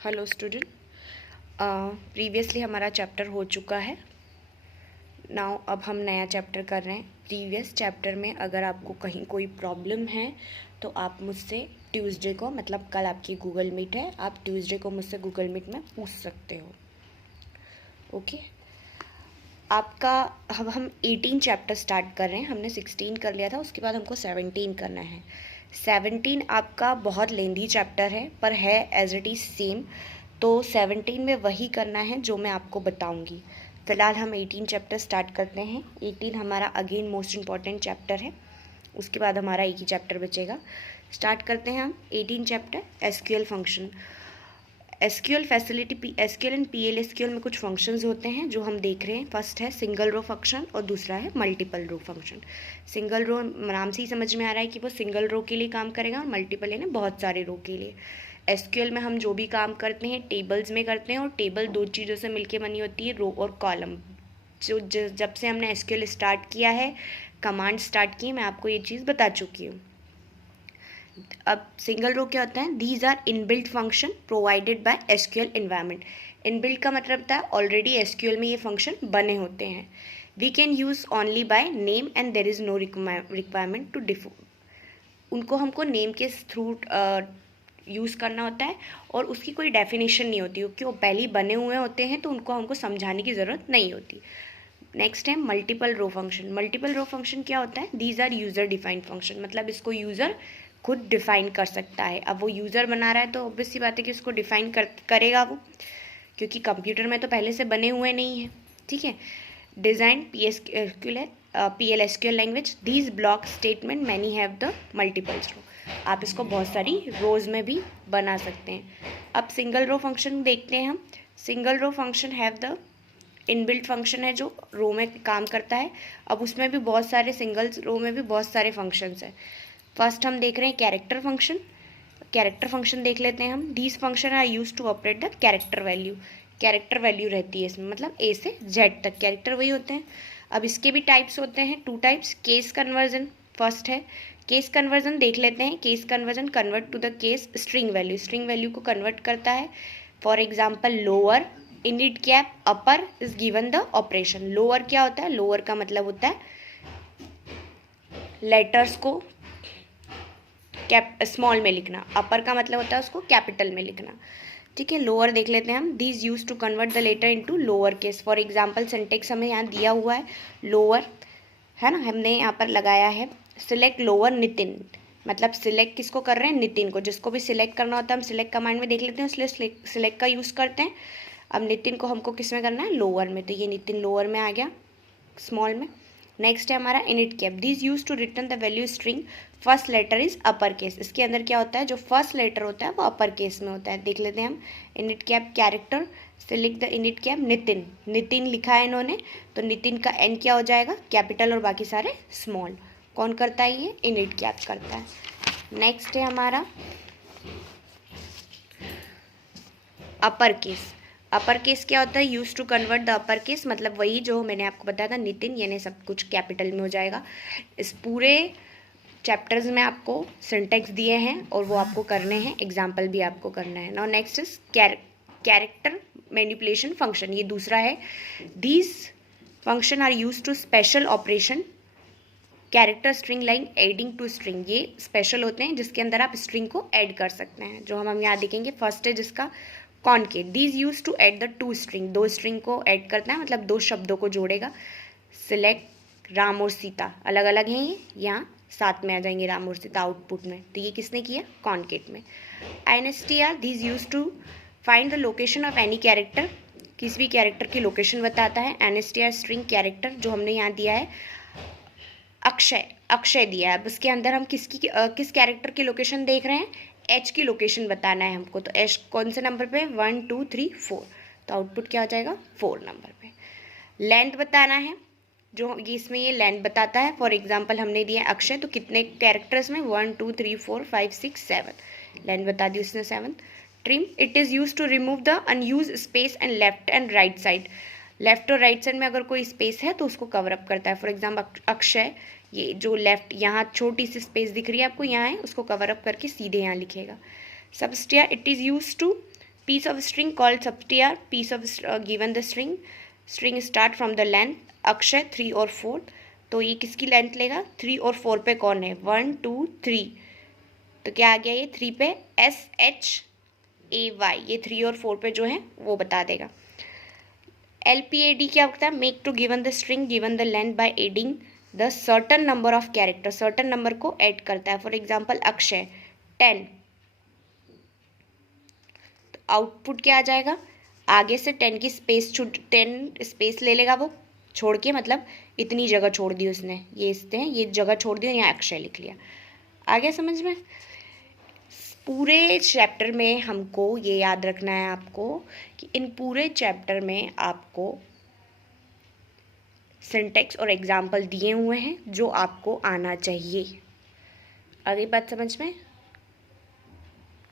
Hello student, previously हमारा chapter हो चुका है। नाउ अब हम नया चैप्टर कर रहे हैं। प्रीवियस चैप्टर में अगर आपको कहीं कोई प्रॉब्लम है तो आप मुझसे ट्यूसडे को, मतलब कल आपकी गूगल मीट है, आप ट्यूसडे को मुझसे गूगल मीट में पूछ सकते हो। ओके, आपका अब हम 18 चैप्टर स्टार्ट कर रहे हैं। हमने 16 कर लिया था, उसके बाद हमको 17 करना है। 17 आपका बहुत लेंदी चैप्टर है, पर है एज इट इज़ सेम। तो 17 में वही करना है जो मैं आपको बताऊंगी। फ़िलहाल हम 18 चैप्टर स्टार्ट करते हैं। 18 हमारा अगेन मोस्ट इम्पॉर्टेंट चैप्टर है, उसके बाद हमारा एक ही चैप्टर बचेगा। स्टार्ट करते हैं हम 18 chapter SQL function. SQL facility, SQL and PL SQL में कुछ फंक्शंस होते हैं जो हम देख रहे हैं। फर्स्ट है सिंगल रो फंक्शन और दूसरा है multiple row function. Single row नाम से ही समझ में आ रहा है कि वो सिंगल रो के लिए काम करेगा, और मल्टीपल यानी बहुत सारे रो के लिए। एसक्यूएल में हम जो भी काम करते हैं टेबल्स में करते हैं, और टेबल दो चीज़ों से मिलकर बनी होती है, रो और कॉलम। जो जब से हमने एसक्यूएल स्टार्ट किया है, कमांड स्टार्ट की, मैं आपको ये चीज़ बता चुकी हूँ। अब सिंगल रो क्या होता है? These are inbuilt function provided by SQL environment. Inbuilt का मतलब होता है ऑलरेडी एसक्यूएल में ये फंक्शन बने होते हैं। We can use only by name and there is no requirement to define. उनको हमको नेम के थ्रू यूज़ करना होता है, और उसकी कोई डेफिनेशन नहीं होती, क्योंकि वो पहले ही बने हुए होते हैं, तो उनको हमको समझाने की ज़रूरत नहीं होती। नेक्स्ट है multiple row function. Multiple row function क्या होता है? These are user defined function, मतलब इसको यूज़र खुद डिफाइन कर सकता है। अब वो यूज़र बना रहा है तो ऑब्वियस सी बात है कि उसको डिफाइन करेगा वो, क्योंकि कंप्यूटर में तो पहले से बने हुए नहीं हैं। ठीक है। Design PL SQL language. These block statement many have the multiples row. आप इसको बहुत सारी रोज में भी बना सकते हैं। अब सिंगल रो फंक्शन देखते हैं हम। Single row function have the inbuilt function है जो रो में काम करता है। अब उसमें भी बहुत सारे सिंगल रो में भी बहुत सारे फंक्शंस हैं। फर्स्ट हम देख रहे हैं कैरेक्टर फंक्शन। कैरेक्टर फंक्शन देख लेते हैं हम। These function are use to operate the character value. Character value रहती है इसमें, मतलब ए से जेड तक कैरेक्टर वही होते हैं। अब इसके भी टाइप्स होते हैं, two types. Case conversion first है। केस कन्वर्जन देख लेते हैं। Case conversion convert to the case string value. String value को कन्वर्ट करता है। For example lower initcap upper is given the operation. Lower क्या होता है? लोअर का मतलब होता है लेटर्स को स्मॉल में लिखना। अपर का मतलब होता है उसको कैपिटल में लिखना। ठीक है। लोअर देख लेते हैं हम। These use to convert the letter into lower case. For example syntax हमें यहाँ दिया हुआ है लोअर, है ना, हमने यहाँ पर लगाया है सिलेक्ट लोअर नितिन, मतलब सिलेक्ट किसको कर रहे हैं? नितिन को। जिसको भी सिलेक्ट करना होता है हम सिलेक्ट कमांड में देख लेते हैं, इसलिए सिलेक्ट का यूज़ करते हैं। अब नितिन को हमको किस में करना है? लोअर में, तो ये नितिन लोअर में आ गया, स्मॉल में। नेक्स्ट है हमारा initcap. This use to return the value string first letter is upper case. इसके अंदर क्या होता है? जो फर्स्ट लेटर होता है वो अपर केस में होता है। देख लेते हैं हम। Init cap character, select the init cap Nitin. Nitin लिखा है इन्होंने, तो नितिन का एन क्या हो जाएगा? कैपिटल, और बाकी सारे स्मॉल। कौन करता है ये? इनिट कैप करता है। नेक्स्ट है हमारा अपर केस। अपर केस क्या होता है? Use to convert the upper case, मतलब वही जो मैंने आपको बताया था नितिन, यानी सब कुछ कैपिटल में हो जाएगा। इस पूरे चैप्टर्स में आपको सिंटेक्स दिए हैं और वो आपको करने हैं, एग्जाम्पल भी आपको करना है। Now next is character manipulation function. ये दूसरा है। These function are use to special operation character string line adding to string. ये स्पेशल होते हैं जिसके अंदर आप स्ट्रिंग को ऐड कर सकते हैं, जो हम यहाँ देखेंगे। फर्स्ट है जिसका concat. These use to add the two string. दो स्ट्रिंग को ऐड करता है, मतलब दो शब्दों को जोड़ेगा। सिलेक्ट राम और सीता, अलग अलग हैं ये, यहाँ साथ में आ जाएंगे राम और सीता आउटपुट में, तो ये किसने किया? कॉनकेट में। INSTR these use to find the location of any character. किसी भी कैरेक्टर की लोकेशन बताता है। INSTR स्ट्रिंग कैरेक्टर जो हमने यहाँ दिया है अक्षय, अक्षय दिया है। अब इसके अंदर हम किस कैरेक्टर की लोकेशन देख रहे हैं? एच की लोकेशन बताना है हमको, तो एच कौन से नंबर पे? 1 2 3 4, तो आउटपुट क्या हो जाएगा? 4 नंबर पे। लेंथ बताना है, जो ये इसमें ये लेंथ बताता है। फॉर एग्जांपल हमने दिया अक्षय, तो कितने कैरेक्टर्स में? 1 2 3 4 5 6 7, लेंथ बता दी उसने 7। Trim, it is use to remove the unuse space and left and right side. Left और राइट साइड में अगर कोई स्पेस है तो उसको कवर अप करता है। फॉर एग्जाम्पल अक्षय, ये जो लेफ्ट यहाँ छोटी सी स्पेस दिख रही है आपको, यहाँ है, उसको कवर अप करके सीधे यहाँ लिखेगा। Substr, it is use to piece of string called substr, piece of given the string start from the length Akshay 3 और 4, तो ये किसकी लेंथ लेगा? 3 और 4 पे कौन है? 1 2 3, तो क्या आ गया ये 3 पे SHAY, ये 3 और 4 पे जो है वो बता देगा। LPAD क्या होता है? Make to given the string given the length by adding the certain number of character, certain number को ऐड करता है। फॉर एग्जाम्पल अक्षय 10, तो आउटपुट क्या आ जाएगा? आगे से 10 की स्पेस 10 स्पेस ले लेगा वो छोड़ के, मतलब इतनी जगह छोड़ दी उसने, ये जगह छोड़ दी, यहाँ अक्षय लिख लिया। आ गया समझ में? पूरे चैप्टर में हमको ये याद रखना है आपको कि इन पूरे चैप्टर में आपको सिंटैक्स और एग्जाम्पल दिए हुए हैं जो आपको आना चाहिए। आगे बात समझ में?